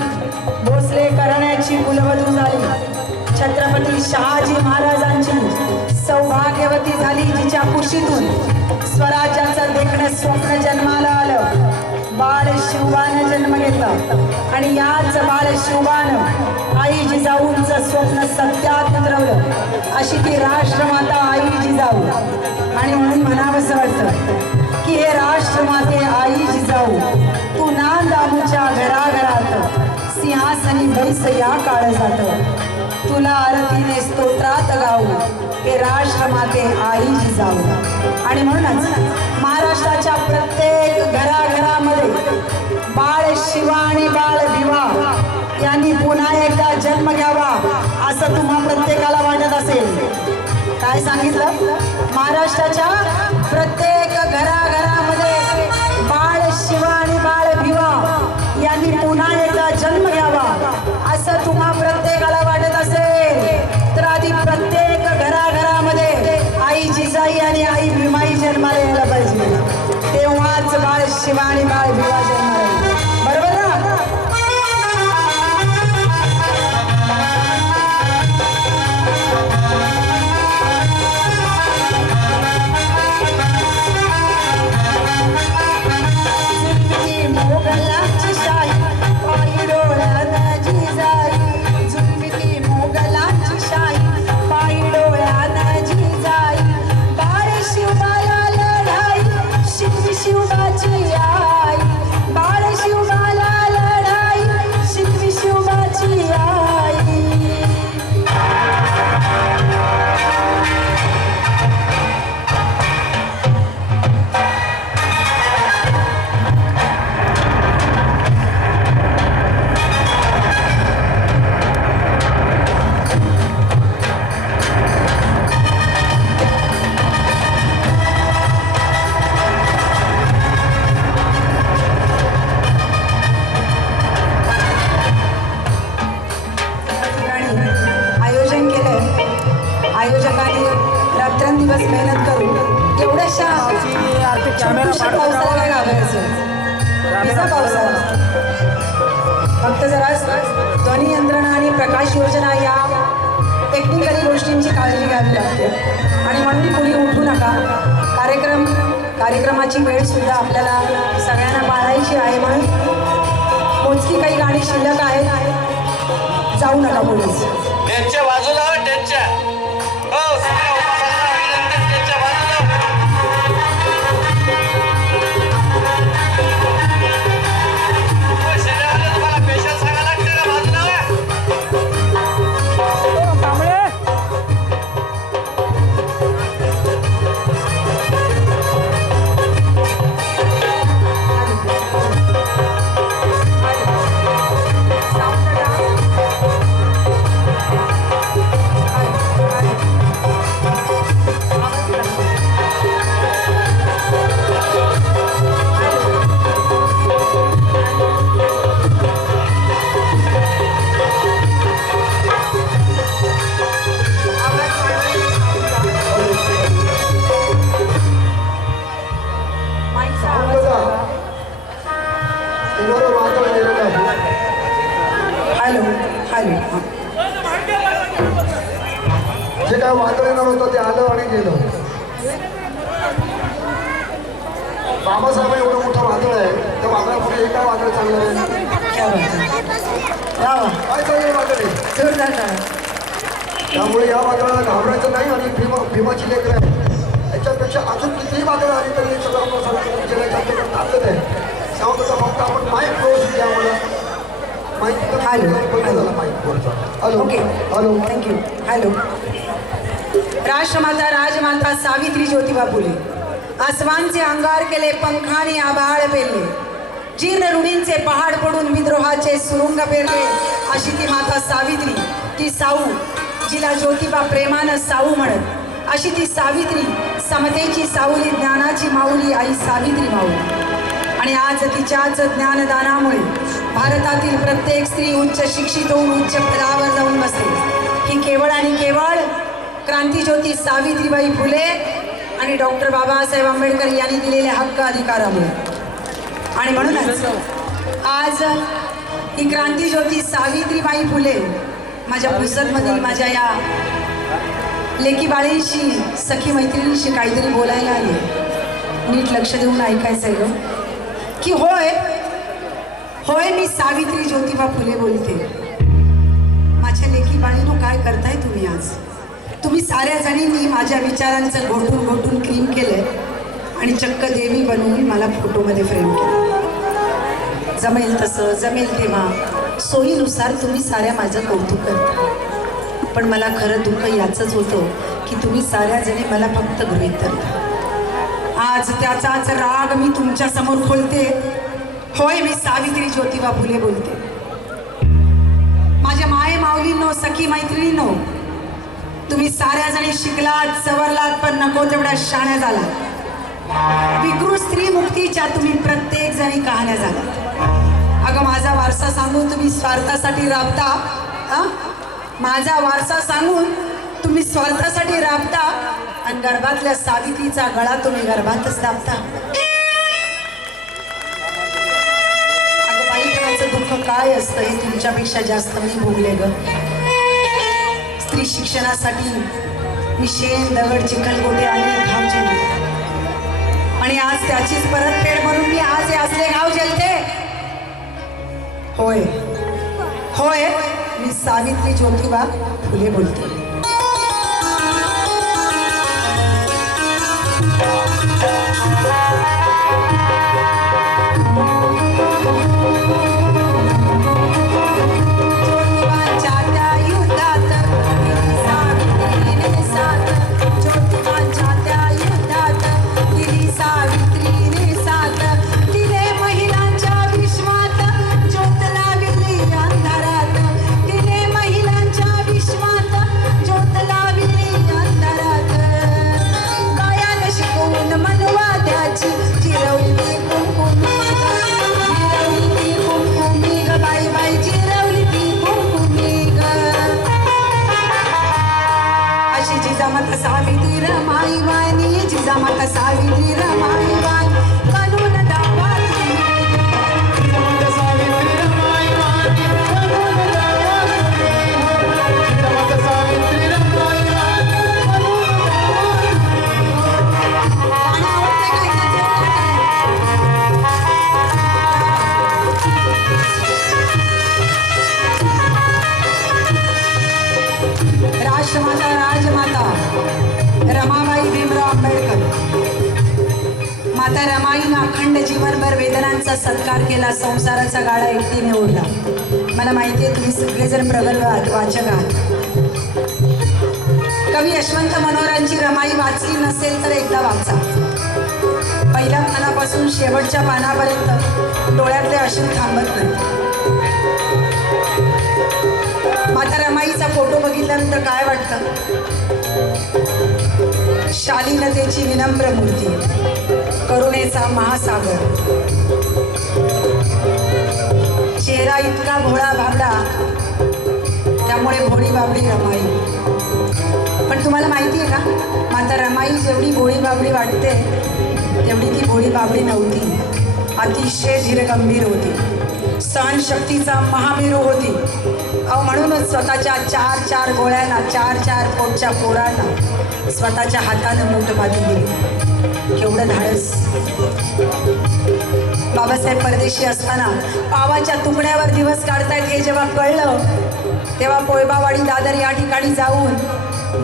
भोसले करण्याची कुलवधू झाली. छत्रपती शहाजी महाराजांची सौभाग्यवती झाली, जिच्या कुशीतून स्वराज्याचं देखणं स्वप्न जन्माला आलं. बाळ शिवबानं जन्म घेतला आणि याच बाळ शिवबानं आई जिजाऊंचं स्वप्न सत्यात उतरवलं. अशी ती राष्ट्रमाता आई जिजाऊ. आणि म्हणून म्हणावंसं वाटतं की हे राष्ट्रमाते आई जिजाऊ, तू नांद आमच्या घराघरात, सिंहासनी बैस या काळ जात, तुला आरतीने स्तोत्रात गाऊ, हे राष्ट्रमाते आई जिजाऊ. आणि म्हणूनच महाराष्ट्राच्या प्रत्येक घराघरामध्ये बाळ शिवा आणि बाळ भिवा यांनी पुन्हा एकदा जन्म घ्यावा असं तुम्हा प्रत्येकाला वाटत असेल. काय सांगितलं? महाराष्ट्राच्या प्रत्येक घराघरामध्ये बाळ शिवा आणि बाळ भिवा यांनी पुन्हा एकदा जन्म घ्यावा असं तुम्हा प्रत्येकाला वाटत असेल तर आधी प्रत्येक घराघरामध्ये आई जिजाई आणि आई भीमाई जन्माला यायला पाहिजे, तेव्हाच बाळ शिवा आणि बाळ भिवा जन्माला येईल. बरोबर ना? मोगलांची शाही पायी डोळ्यानं जिजाई, झुंबती मोगलांची शाही पायी डोळ्यानं जिजाई. छोटूशा पावसाला काय घाबरायचं, भिजा पावसाला. फक्त जरा ध्वनी यंत्रणा आणि प्रकाश योजना या टेक्निकली गोष्टींची काळजी घ्यावी लागते. आणि म्हणून कुणी उठू नका. कार्यक्रमाची वेळ सुद्धा आपल्याला सगळ्यांना पाळायची आहे. म्हणून मोजकी काही गाणी शिल्लक आहेत. जाऊ नका पोलीस. त्यांच्या बाजूला त्यांच्या हो सगळ्या उपासकांना विनंती, त्यांच्या बाजूला हो, शरीराला तुम्हाला पेशंट सांगायला लागते ना, बाजूला हॅलो हॅलो. जे काय वादळ येणार होतं ते आलं आणि गेलं. बाबासाहेब एवढं मोठं वादळ आहे, त्या वादळापुढे हे काय वादळ चांगलं आहे? क्या बात आहे. वा वा. काय चांगलं वादळ आहे? जोरदार टाळ्या. त्यामुळे या वादळाला घाबरायचं नाही. आणि भीमाची लेकर आहे, याच्यापेक्षा अजून कितीही वादळ आली तरी सगळं जिल्ह्याच्या ताकद आहे. त्यामुळे फक्त आपण माईक व्यवस्थित द्या मला. Hello. Okay. Hello. Thank you. Hello. राष्ट्रमाता राजमाता सावित्री ज्योतिबा फुले आसमानचे अंगार केले, पंखाने आभाळ पेरले, जीर्ण रुढींचे पहाड पडून विद्रोहाचे सुरुंग पेरले. अशी ती माता सावित्री, ती साऊ जिला ज्योतिबा प्रेमानं साऊ म्हणत. अशी ती सावित्री, समतेची सावली, ज्ञानाची माऊली, आई सावित्री माऊली. आणि आज तिच्याच ज्ञानदानामुळे भारतातील प्रत्येक स्त्री उच्च शिक्षित होऊन उच्च पदावर जाऊन बसते. ही केवळ आणि केवळ क्रांतीज्योती सावित्रीबाई फुले आणि डॉक्टर बाबासाहेब आंबेडकर यांनी दिलेले हक्क अधिकारामुळे. आणि म्हणूनच आज ही क्रांतीज्योती सावित्रीबाई फुले माझ्या पुस्तकमधील माझ्या या लेकी बाळींशी, सखी मैत्रिणींशी काहीतरी बोलायला आली. नीट लक्ष देऊन ऐकायचं आहे गं की होय होय मी सावित्री ज्योतिबा फुले बोलते. माझ्या लेकी बाळीनो, काय करताय तुम्ही आज? तुम्ही साऱ्या जणींनी माझ्या विचारांचं घोटून घोटून क्लीन केलंय आणि चक्क देवी बनवून मला फोटोमध्ये फ्रेम केलं. जमेल तसं, जमेल तेव्हा, सोयीनुसार तुम्ही साऱ्या माझं कौतुक करता. पण मला खरं दुःख याचंच होतं की तुम्ही साऱ्या जणी मला फक्त गृहीत धरता. आज त्याचाच राग मी तुमच्या समोर खोलते. होय मी सावित्री ज्योतिबा फुले बोलते. माझ्या माये माऊलींनो, सखी मैत्रिणींनो, तुम्ही साऱ्या जणी शिकलात, सवरलात, पण नको तेवढ्या शाण्या झालात. विकृत स्त्री मुक्तीच्या तुम्ही प्रत्येक जणी कहाण्या झालात. अगं माझा वारसा सांगून तुम्ही स्वार्थासाठी राबता. माझा वारसा सांगून तुम्ही स्वार्थासाठी राबता आणि गर्भातल्या सावित्रीचा गळा तुम्ही गर्भातच दाबता. अगं बाईपणाचं दुःख काय असतं हे तुमच्यापेक्षा जास्त मी भोगले ग. स्त्री शिक्षणासाठी मी शेण, दगड, चिखल, गोटे आणि घाव झेलले आणि आज त्याचीच परतफेड म्हणून मी आज हे असले घाव झेलते. होय होय मी सावित्री ज्योतिबा फुले बोलते. जिजामाता सावित्री रमाई वाणी, जिजामाता सावित्री रमाई वाणी. माता रमाईनं अखंड जीवनभर वेदनांचा सत्कार केला, संसाराचा गाडा एकटीने ओढला. मला माहिती आहे तुम्ही सगळेजण प्रगल्भ आहात, वाचक आहात. कवी यशवंत मनोहरांची रमाई वाचली नसेल तर एकदा वाचा. पहिल्या पानापासून शेवटच्या पानापर्यंत डोळ्यातले अश्रू थांबत नाही. माता रमाईचा फोटो बघितल्यानंतर काय वाटतं? शालीनतेची विनम्र मूर्ती, करुणेचा महासागर, चेहरा इतका भोळा भाबडा, त्यामुळे भोळी बाबडी रमाई. पण तुम्हाला माहिती आहे का, माता रमाई जेवढी भोळी बाबडी वाटते तेवढी ती भोळी बाबडी नव्हती. अतिशय धीरगंभीर होती, सहनशक्तीचा महामेरू होती. म्हणूनच स्वतःच्या 4-4 गोळ्यांना, 4-4 पोटच्या पोरांना स्वतःच्या हातानं मूठ बांधून दिली. केवढं धाडस. बाबासाहेब परदेशी असताना पावाच्या तुकड्यावर दिवस काढतायत हे जेव्हा कळलं, तेव्हा पोयबावाडी दादर या ठिकाणी जाऊन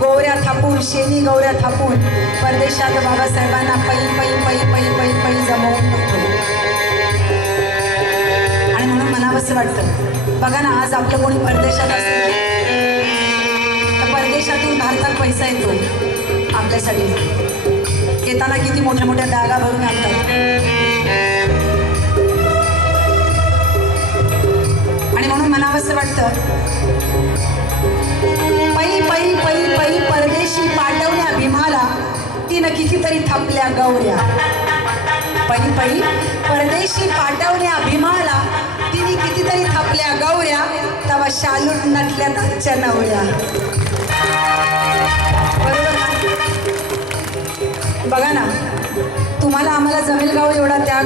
गोवऱ्या थापून, शेणी गौऱ्या थापून परदेशात बाबासाहेबांना पै पै पै पै पै पै जमवून ठेवलं. आणि म्हणून म्हणावंसं वाटतं, बघा ना, आज आपलं कोणी परदेशात असेल तर परदेशातून भारतात पैसा येतो आपल्यासाठी. येताना किती मोठ्या मोठ्या बॅगा भरून आणतात. आणि म्हणून म्हणावंसं वाटतं, पै पै पै पै परदेशी पाठवल्या भीमाला तिनं कितीतरी थपल्या गौऱ्या. पै पै परदेशी पाठवल्या भीमाला तिने कितीतरी थपल्या गौऱ्या, तवा शालूट नटल्या आजच्या नवऱ्या. बरोबर ना? बघा ना, तुम्हाला आम्हाला जमेल गाव एवढा त्याग?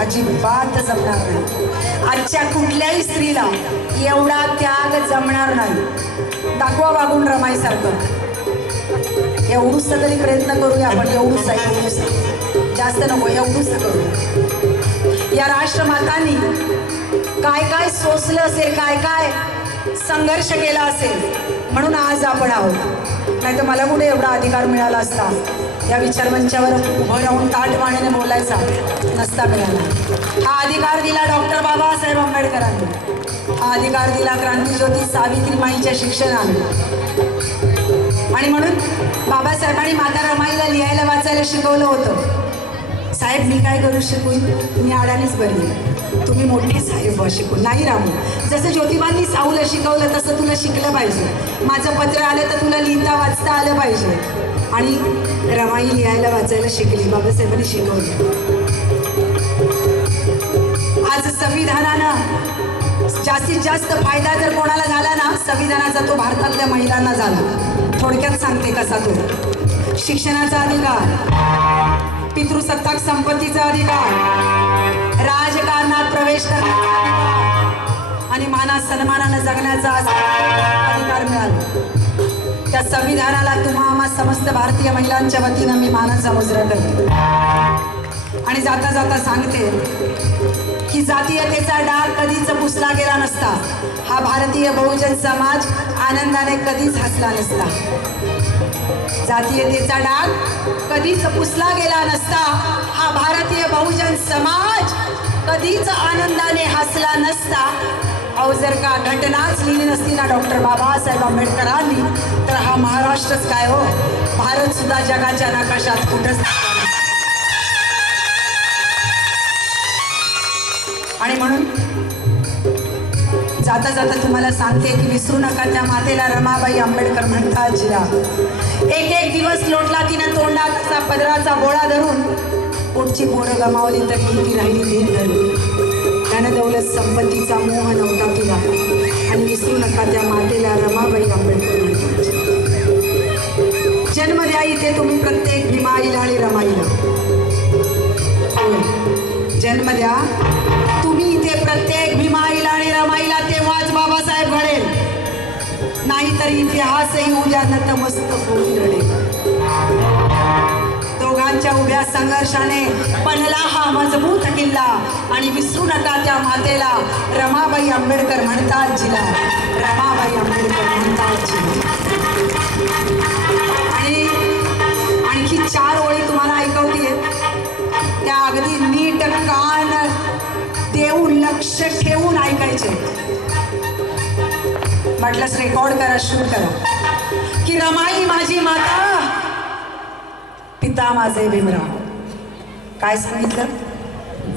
अजिबात जमणार नाही. आजच्या कुठल्याही स्त्रीला एवढा त्याग जमणार नाही. दाखवा वागून रमाईसारखं. एवढूच तरी प्रयत्न करूया आपण. एवढूच आहे, एवढूच, जास्त नको, एवढूच करू. या राष्ट्रमातांनी काय काय सोसलं असेल, काय काय संघर्ष केला असेल, म्हणून आज आपण आहोत. नाही तर मला कुठे एवढा अधिकार मिळाला असता, या विचारमंचावर उभं राहून ताठवाणीने बोलायचा नसता मिळाला. हा अधिकार दिला डॉक्टर बाबासाहेब आंबेडकरांनी. हा अधिकार दिला क्रांतीज्योती सावित्रीमाईच्या शिक्षणाने. आणि म्हणून बाबासाहेबांनी माता रमाईला लिहायला वाचायला शिकवलं होतं. साहेब मी काय करू शिकून? मी अडाणीच बरी, तुम्ही मोठे साहेब शिकून. नाही रामू, जसं ज्योतिबांनी साऊला शिकवलं तसं तुला शिकलं पाहिजे. माझं पत्र आलं तर तुला लिहिता वाचता आलं पाहिजे. आणि रमाई लिहायला वाचायला शिकली, बाबासाहेबांनी शिकवलं. आज संविधानानं जास्तीत जास्त फायदा जर कोणाला झाला ना, संविधानाचा तो भारतातल्या महिलांना झाला. थोडक्यात सांगते कसा तो. शिक्षणाचा अधिकार, पितृसत्ताक संपत्तीचा अधिकार, राजकारणात प्रवेश करण्याचा अधिकार आणि माना सन्मानानं जगण्याचा अधिकार मिळाला. त्या संविधानाला तुम्हा समस्त भारतीय महिलांच्या वतीनं मी मानाचा मुजरा करते. आणि जाता जाता सांगते की जातीयतेचा डाग कधीच पुसला गेला नसता. हा भारतीय बहुजन समाज आनंदाने कधीच हसला नसता. जातीयतेचा डाग कधीच पुसला गेला नसता. हा भारतीय बहुजन समाज कधीच आनंदाने हसला नसता. अहो जर का घटनाच लिहिली नसती ना डॉक्टर बाबासाहेब आंबेडकरांनी, तर हा महाराष्ट्रच काय हो, भारत सुद्धा जगाच्या नकाशात कुठंच. आणि म्हणून जाता जाता तुम्हाला सांगते की विसरू नका त्या मातेला रमाबाई आंबेडकर म्हणतात जिला. एक एक दिवस लोटला तिनं तोंडाचा पदराचा बोळा धरून. पोटची पोरं गमावली तरी ती राहिली देत धरून. त्यानं दौलत संपत्तीचा मोह नव्हता तिला. आणि विसरू नका त्या मातेला रमाबाई आंबेडकर म्हणतात. जन्म द्या इथे तुम्ही प्रत्येक भीमाईला आणि रमाईला. जन्म द्या तुम्ही इथे प्रत्येक भीमाईला आणि रमाईला, तेव्हाच बाबासाहेब घडेल. नाहीतर इतिहासही उद्या नतमस्तक होऊन रडेल. दोघांच्या उभ्या संघर्षाने बनला हा मजबूत किल्ला. आणि विसरू नका त्या मातेला रमाबाई आंबेडकर म्हणतात जिला. रमाबाई आंबेडकर म्हणतात जिला. आणि आणखी 4 ओळी तुम्हाला ऐकवतीये. कान देऊन लक्ष ठेवून ऐकायचे. म्हटलंच रेकॉर्ड करा, शूट करा की रमाई माझी माता, पिता माझे भीमराव. काय सांगितलं?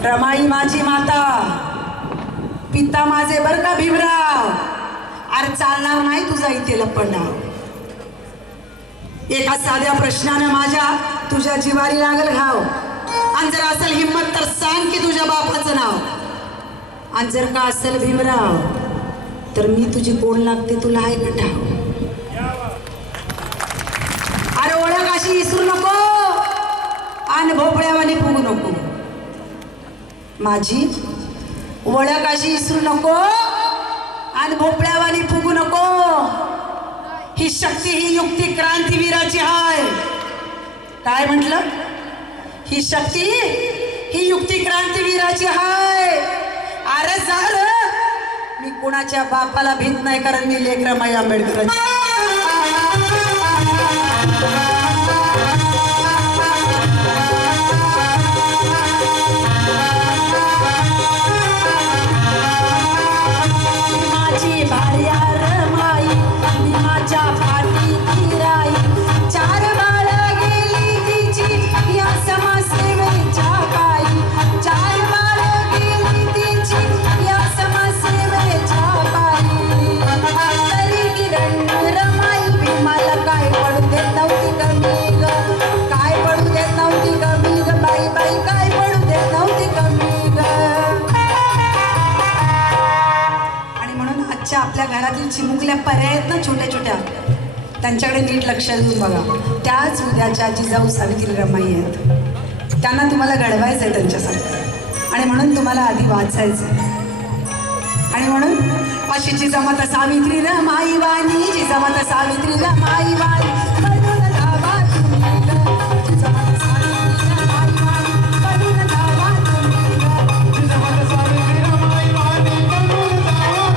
रमाई माझी माता, पिता माझे बर का भीमराव. अरे चालणार नाही तुझा इथे लपंडाव. एका साध्या प्रश्नानं माझ्या तुझ्या जिवारी लागल घाव. आणि जर असेल हिम्मत तर सांग की तुझ्या बापाचं नाव. आणि जर का असेल भीमराव तर मी तुझी कोण लागते तुला आहे का ठाव. अरे ओळख अशी विसरू नको आणि भोपळ्यावानी फुगू नको. माझी ओळख अशी विसरू नको आणि भोपळ्यावानी फुगू नको. ही शक्ती ही युक्ती क्रांतीवीराची आहे. काय म्हटलं? ही शक्ती ही युक्ती क्रांतीवीराची आहे. अरे जर मी कुणाच्या बापाला भीत नाही, कारण मी लेक रमाई आंबेडकरांची. माझी भार्या रमाई, मी माझ्या पाठी राई. चार बाळ गेली तिची या समाजसेवेच्या पायी. चार बाळ गेली तिची या समाजसेवेच्या पायी. तरी किरण रमाई भीमाला काय पडू देत नव्हती कमी ग. काय पडू देत नव्हती कमी ग. बाई बाई काय पडू देत नव्हती कमी ग. आपल्या घरातील चिमुकल्या पर्याय आहेत ना छोट्या छोट्या, त्यांच्याकडे नीट लक्ष देऊन बघा. त्याच उद्याच्या जिजाऊ सावित्री रमाई आहेत. त्यांना तुम्हाला घडवायचं आहे त्यांच्यासारखं. आणि म्हणून तुम्हाला आधी वाचायचं आहे. आणि म्हणून अशी जिजामाता सावित्री रमाई वाणी, जिजामाता सावित्री रमाई वाणी. म्हणून धावा तुम्ही ग, जिजामाता सावित्री रमाई वाणी. म्हणून धावा तुम्ही ग, जिजामाता सावित्री रमाई वाणी. म्हणून धावा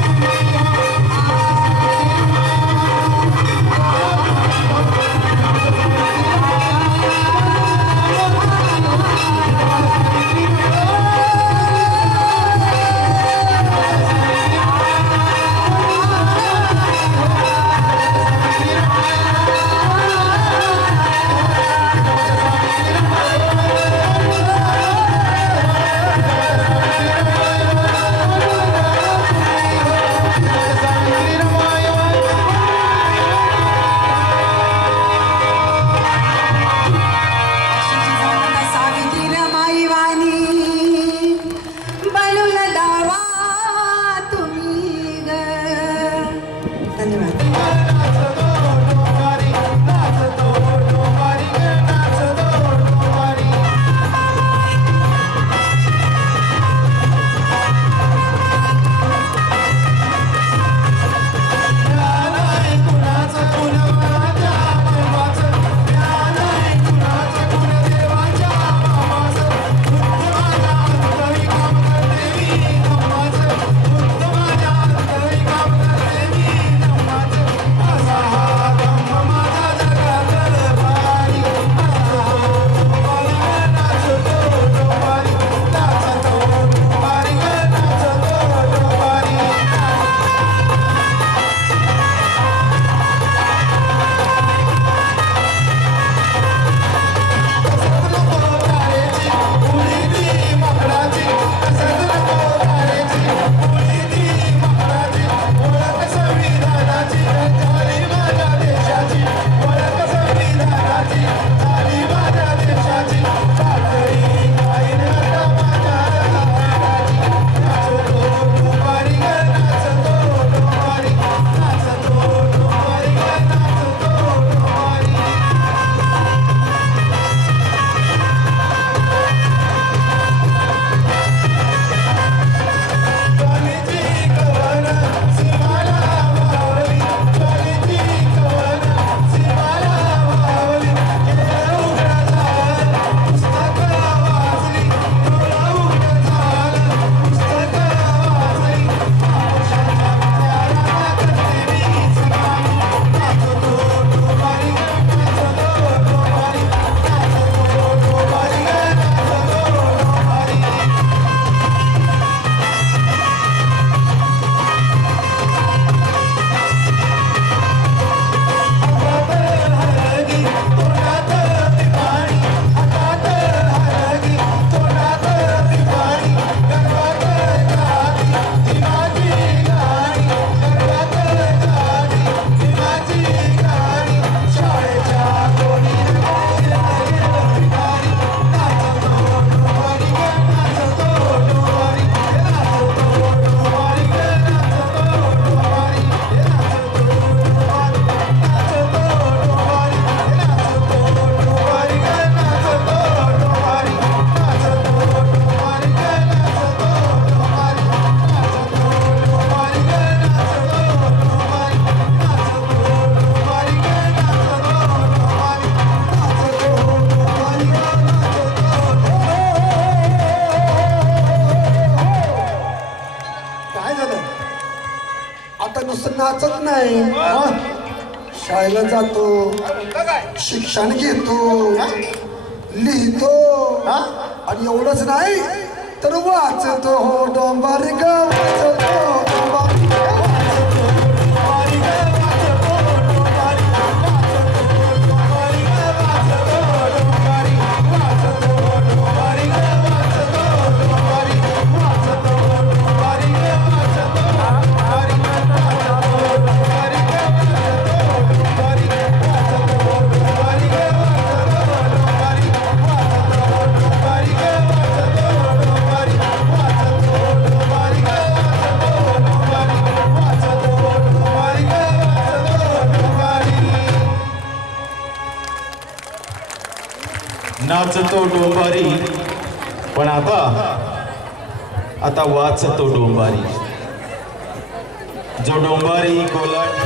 नाचत नाही मग? शाळेला जातो काय शिक्षण घेतो लिहितो हा? आणि एवढंच नाही तर वाचतो डोंबारी ग वाचतो डोंबारी ग. नाचतो डोंबारी पण आता वाचतो डोंबारी. जो डोंबारी कोलाट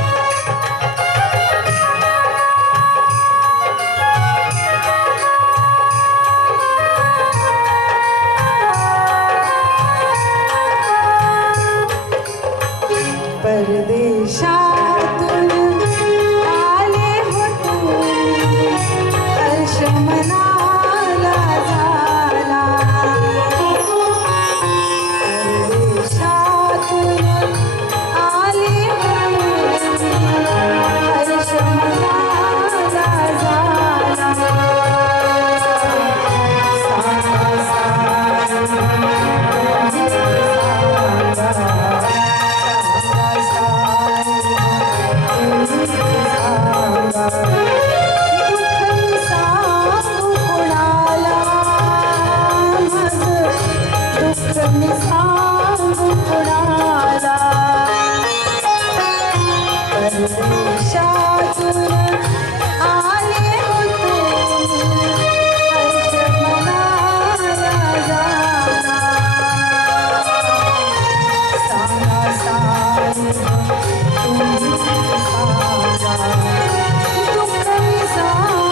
परदेशातून आले हो तुम्ही, हर्ष मनाला झाला. परदेशातून आले हो तुम्ही, हर्ष मनाला झाला. परदेशातून आले हो तुम्ही, हर्ष मनाला झाला. सांगा साहेब तुम्ही सांगा, दुःख मी सांगू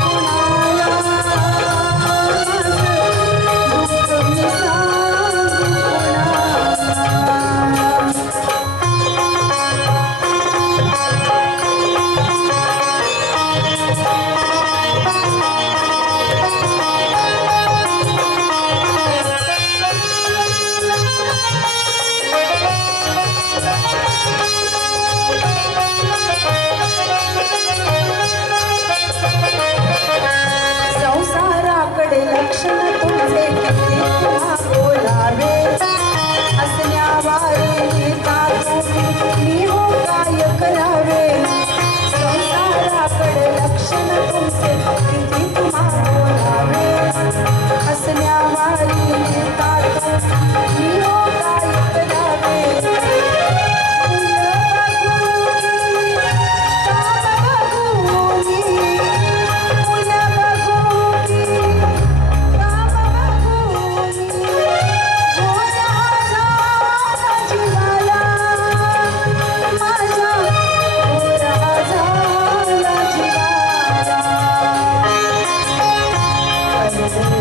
कुणाला, दुःख मी सांगू कुणाला. संसाराकडे लक्षण तुमचे किती पुन्हा बोलावे, हसण्यावारे का तुम्ही हो काय करावे. संसाराकडे लक्षण तुमचे किती पुन्हा बोलावे, हसण्यावारे का तुम्ही हो काय करावे. Thank you.